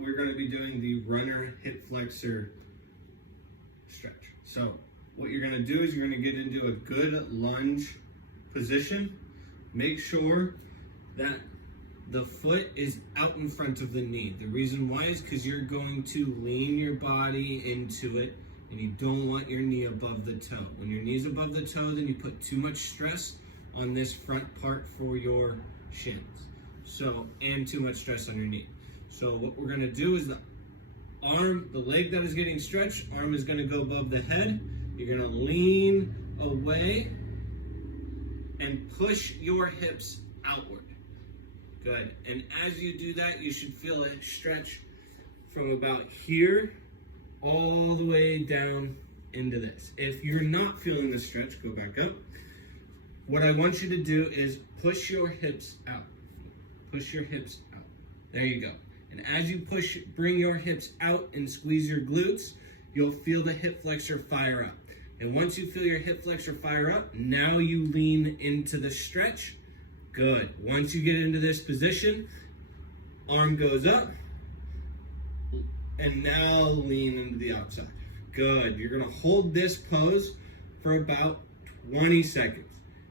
We're going to be doing the runner hip flexor stretch. So what you're going to do is you're going to get into a good lunge position. Make sure that the foot is out in front of the knee. The reason why is because you're going to lean your body into it, and you don't want your knee above the toe. When your knee's above the toe, then you put too much stress on this front part for your shins. And too much stress on your knee. So what we're gonna do is the leg that is getting stretched, arm is gonna go above the head. You're gonna lean away and push your hips outward. Good. And as you do that, you should feel it stretch from about here all the way down into this. If you're not feeling the stretch, go back up. What I want you to do is push your hips out. Push your hips out. There you go. And as you bring your hips out and squeeze your glutes, you'll feel the hip flexor fire up. And once you feel your hip flexor fire up, now you lean into the stretch. Good. Once you get into this position, arm goes up, and now lean into the outside. Good. You're going to hold this pose for about 20 seconds.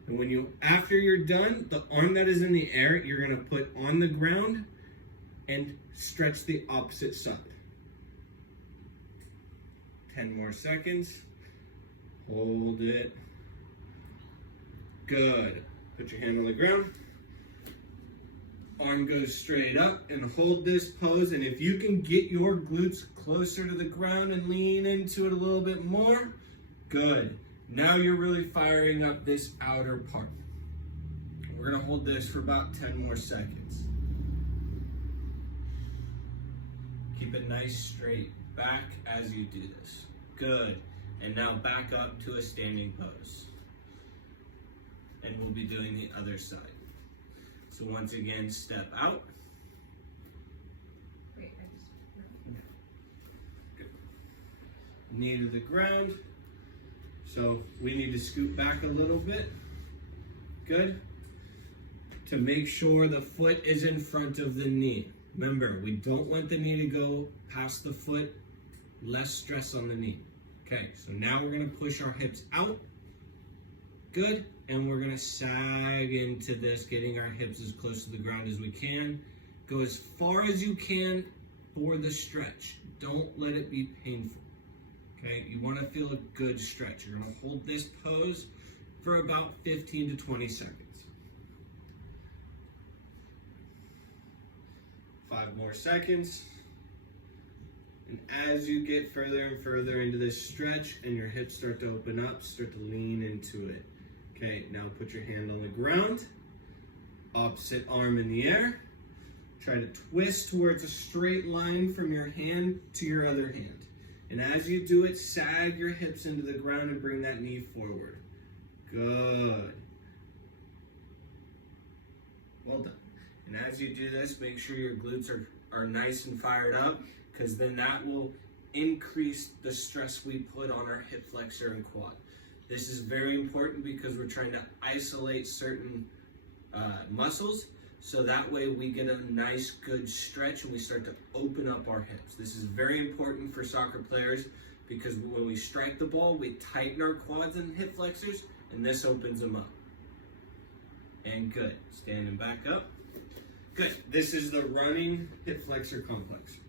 And after you're done, the arm that is in the air, you're going to put on the ground and stretch the opposite side. 10 more seconds. Hold it. Good. Put your hand on the ground. Arm goes straight up and hold this pose. And if you can get your glutes closer to the ground and lean into it a little bit more, good. Now you're really firing up this outer part. We're gonna hold this for about 10 more seconds. Keep it nice straight back as you do this. Good. And now back up to a standing pose. And we'll be doing the other side. So once again, step out. Wait, Good. Knee to the ground. So we need to scoot back a little bit. Good. To make sure the foot is in front of the knee. Remember, we don't want the knee to go past the foot. Less stress on the knee. Okay, so now we're going to push our hips out. Good. And we're going to sag into this, getting our hips as close to the ground as we can. Go as far as you can for the stretch. Don't let it be painful. Okay, you want to feel a good stretch. You're going to hold this pose for about 15 to 20 seconds. 5 more seconds. And as you get further and further into this stretch and your hips start to open up, start to lean into it. Okay, now put your hand on the ground. Opposite arm in the air. Try to twist towards a straight line from your hand to your other hand. And as you do it, sag your hips into the ground and bring that knee forward. Good. Well done. And as you do this, make sure your glutes are nice and fired up, because then that will increase the stress we put on our hip flexor and quad. This is very important because we're trying to isolate certain muscles, so that way we get a nice good stretch and we start to open up our hips. This is very important for soccer players because when we strike the ball, we tighten our quads and hip flexors, and this opens them up. And good. Standing back up. Good. This is the running hip flexor complex.